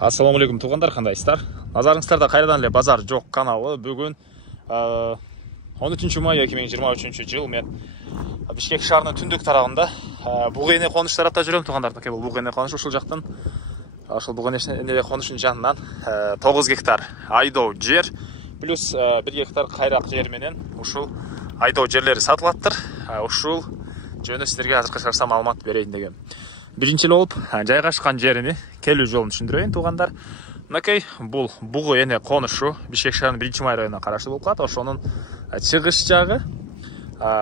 Ассаламу алейкум туғандар, қандайсыздар? Назарыңыздарда қайрадан эле базар жоқ каналы. Бүгін 13 май 2023 жыл мен Бишкек шаарынын түндүк тарабында Буга эне коныш тарапта жүрөм туғандар. Бул Буга эне коныш ушул жактан. Ошол Буга эне конуштун жанынан 9 гектар айдоо жер плюс 1 гектар кайрак жер менен ушул айдоо жерлери сатылаттыр. Ушул жөнүндө сиздерге азыркы маалымат берейин дегем. Биринчил болуп жайгашкан жерини келүү жолун түшүндүрөйүн туғандар. Мынакей бул Буга эне конушу Бишкек шаарынын 1-май районуна караштуу болуп калат. Ошонун чыгыш жагы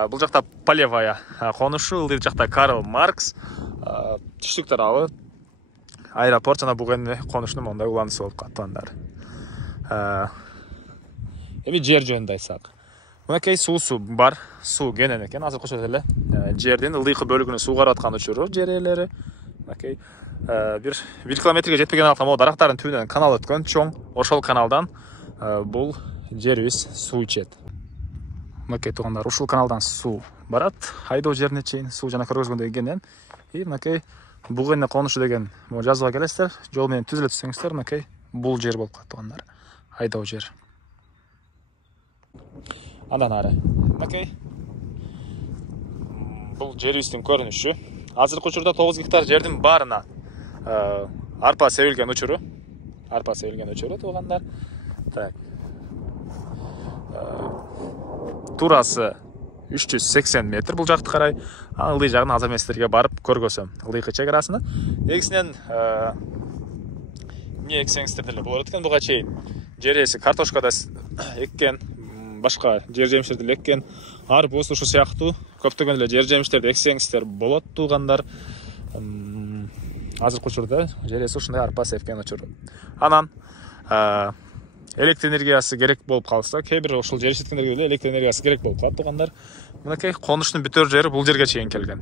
бул жакта Полевая конушу, ылдый жакта Карл Маркс, түштүк тарабы аэропорт жана Буга эне конушунун мондай уланысы болуп калат туғандар. Эми жер жөнүндө айтсак, мынакей суусу бар, суу кенен экен. Азыр кошо эле жердин ылдыйкы бөлүгүнө суу карап аткан учуру жер ээлери. Мынакей бир километрге жетпеген алакта могу дарактардын түбүнөн канал өткөн чоң. Ошол каналдан бул жерибиз суу ичет. Мынакей туғандар, ушул каналдан суу барат, айдоо жерине чейин суу жана көргөзгөндөй кенен. И мынакей Буга эне конушу деген жазууга келесиздер, жол менен түзүлө түшсөңүздөр, мынакей бул жер болуп калат туғандар. Айдоо жер. Андан ары мынакей бул жерибиздин көрүнүшү. Азыркы учурда 9 гектар жердин баарына арпа себилген учуру. Туғандар. Так. Турасы 380 метр бул жакты карай. Ылдый жагын азыр мен сиздерге барып көргөзөм. Ылдыйкы чек арасына. Негизинен эмне эксеңиздер деле болот экен. Буга чейин жер ээси картошка да эккен, башка жер жемиштерди эккен, арбуз ушу сыяктуу көптөгөн эле жер жемиштерди эксеңиздер болот туғандар. Азыркы учурда жер ээси ушундай арпа сепкен учуру. Анан электр энергиясы керек болуп калса, кээ бир ошол жер сеткендерге деле электр энергиясы керек болуп калат туғандар. Мынакей конуштун бүтөр жери бул жерге чейин келген.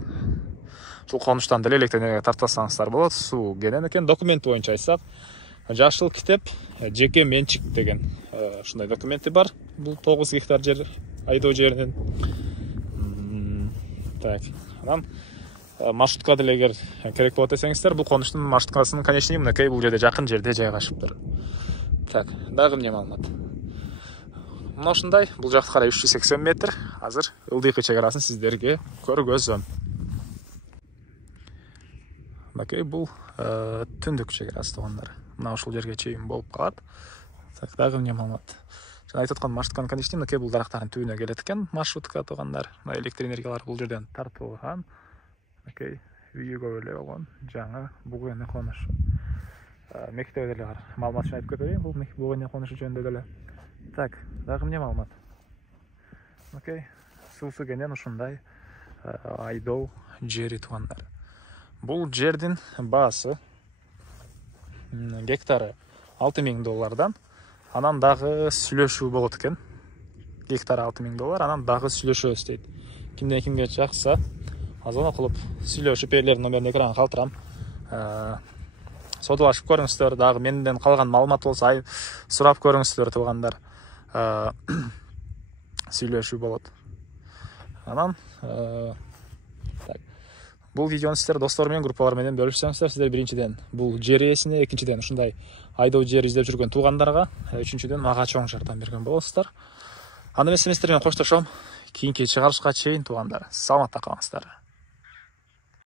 Ушул конуштан деле электр энергия тартпасаңыздар болот. Суу кенен экен. Документ боюнча айтсак, жашыл китеп жеке менчик деген ушундай документи бар. Бул 9 гектар жер айдоо жеринин. Так. Анан маршрутка деле эгер керек болот десеңиздер, бул конуштун маршруткасынын конечный мынакей бул жерде жакын жерде жайгашыптыр. Так, дагы эмне маалымат? Мына ушундай, бул жакты карай 380 метр. Азыр ылдыйкы чек арасын сиздерге көргөзөм. Мынакей бул түндүк чек арасы туғандар. Мына ушул жерге чейин болуп калат. Так, дагы эмне маалымат? Жана айтып аткан маршрутканын конечный мынакей бул дарактардын түбүнө келет экен маршрутка туғандар. Мына электр энергиялары бул жерден тартылган. Мынакей үйгө эле болгон жаңы Буга эне конушу. Мектебе деле бар. Маалымат үчүн айтып кетейин, бул Буга эне конушу жөнүндө деле. Так, дагы эмне маалымат? Мынакей суусу кенен ушундай айдоо жери туғандар. Бул жердин баасы гектары $6000, анан дагы сүйлөшүү болот экен. Гектары $6000, анан дагы сүйлөшөбүз дейт. Кимден кимге жакса, азон кылып сүйлөшүп эрлердин номерин экранга калтырам. Содалашып көрүңүздөр, дагы менден калган маалымат болсо сурап көрүңүздөр туғандар. Сүйлөшүү болот. Анан бул видеону сиздер достор менен, группалар менен бөлүшсөңүздөр, сиздер биринчиден бул жер ээсине, экинчиден ушундай айдоо жер издеп жүргөн туугандарга, үчүнчүдөн мага чоң жардам берген болосуздар. Анда мен сиздер менен коштошом. Кийинки чыгарылышка чейин туугандар, саламатта калыңыздар.